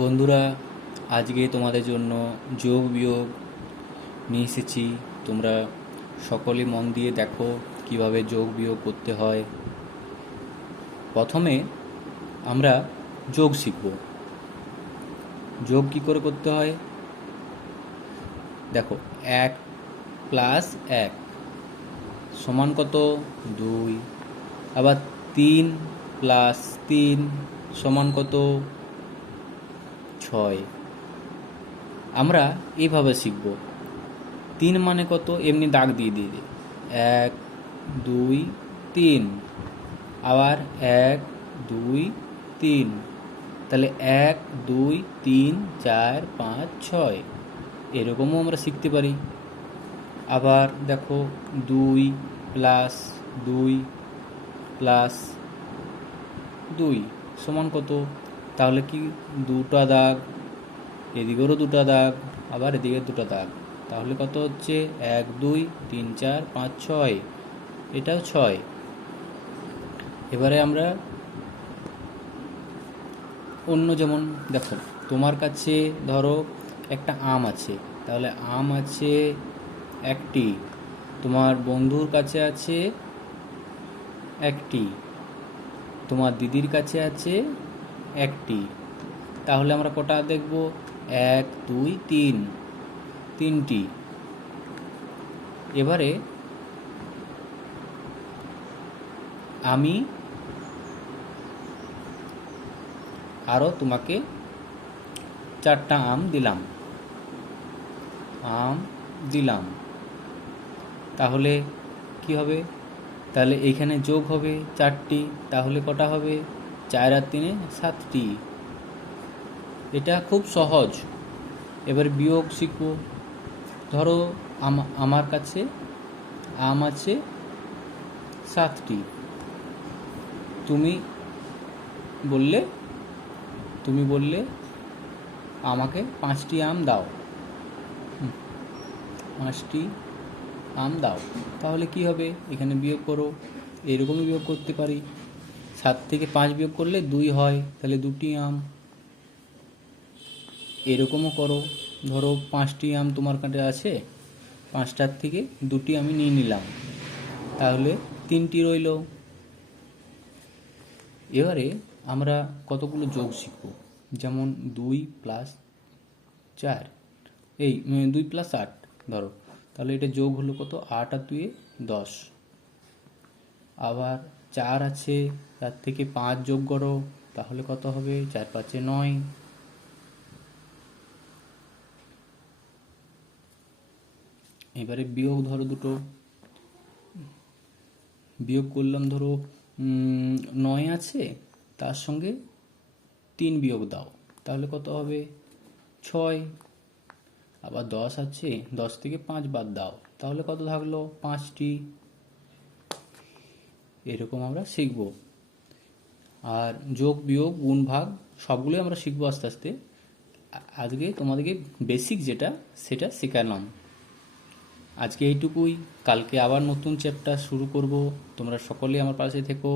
বন্ধুরা, আজকে তোমাদের জন্য যোগ বিয়োগ নিয়ে এসেছি। তোমরা সকলে মন দিয়ে দেখো কিভাবে যোগ বিয়োগ করতে হয়। প্রথমে আমরা যোগ শিখব। যোগ কি করে করতে হয় দেখো। 1+1 সমান কত? 2। আবার 3+3 সমান কত? 6। আমরা এইভাবে শিখব। 3 মানে কত? এমনি দাগ দিয়ে দিয়ে দিই। 1 2 3। আবার 1 2 3। তাহলে 1 2 3 4 5 6 এরকমও আমরা শিখতে পারি। আবার দেখো 2 প্লাস 2 প্লাস 2 সমান কত? তাহলে কি দুটা দাগ, এদিকেরও দুটা দাগ, আবার এদিকে দুটা দাগ, তাহলে কত হচ্ছে? 1 2 3 4 5 6। এটাও 6। এবারে আমরা অন্য, যেমন দেখো তোমার কাছে ধরো একটা আম আছে, তাহলে আম আছে একটি, তোমার বন্ধুর কাছে আছে একটি, তোমার দিদির কাছে আছে একটি। তাহলে আমরা কটা দেখব? 1 2 3, তিনটি। এবারে আমি আরও তোমাকে 4টা আম দিলাম, তাহলে কি হবে? তাহলে এইখানে যোগ হবে 4টি, তাহলে কটা হবে? 4 আর 3 7টি। এটা খুব সহজ। এবার বিয়োগ শিখব। ধরো আমার কাছে আম আছে 7টি, তুমি বললে আমাকে 5টি আম দাও, 5টি আম দাও। তাহলে কি হবে? এখানে বিয়োগ করো। এরকমই বিয়োগ করতে পারি। 7 থেকে 5 বিয়োগ করলে 2 হয়, তাহলে 2টি আম। এরকমও করো। ধরো 5টি আম তোমার কাছে আছে, 5টার থেকে 2টি আমি নিয়ে নিলাম, তাহলে 3টি রইল। এবারে আমরা কতগুলো যোগ শিখব। যেমন 2 প্লাস 4, 2 প্লাস 8 ধরো, তাহলে এটা যোগ হলো কত? 8 আর 2 10। আবার 4 আছে, তার থেকে 5 যোগ করো, তাহলে কত হবে? 4 5 9। এবারে বিয়োগ ধরো দুটো, বিয়োগ করলাম। ধরো 9 আছে, তার সঙ্গে 3 বিয়োগ দাও, তাহলে কত হবে? 6। আবার 10 আছে, 10 থেকে 5 বাদ দাও, তাহলে কত থাকলো? 5টি। এরকম আমরা শিখব। আর যোগ বিয়োগ গুণ ভাগ সবগুলোই আমরা শিখবো আস্তে আস্তে। আজকে তোমাদেরকে বেসিক যেটা সেটা শেখালাম। আজকে এইটুকুই। কালকে আবার নতুন চ্যাপ্টার শুরু করব। তোমরা সকলেই আমার পাশে থেকো।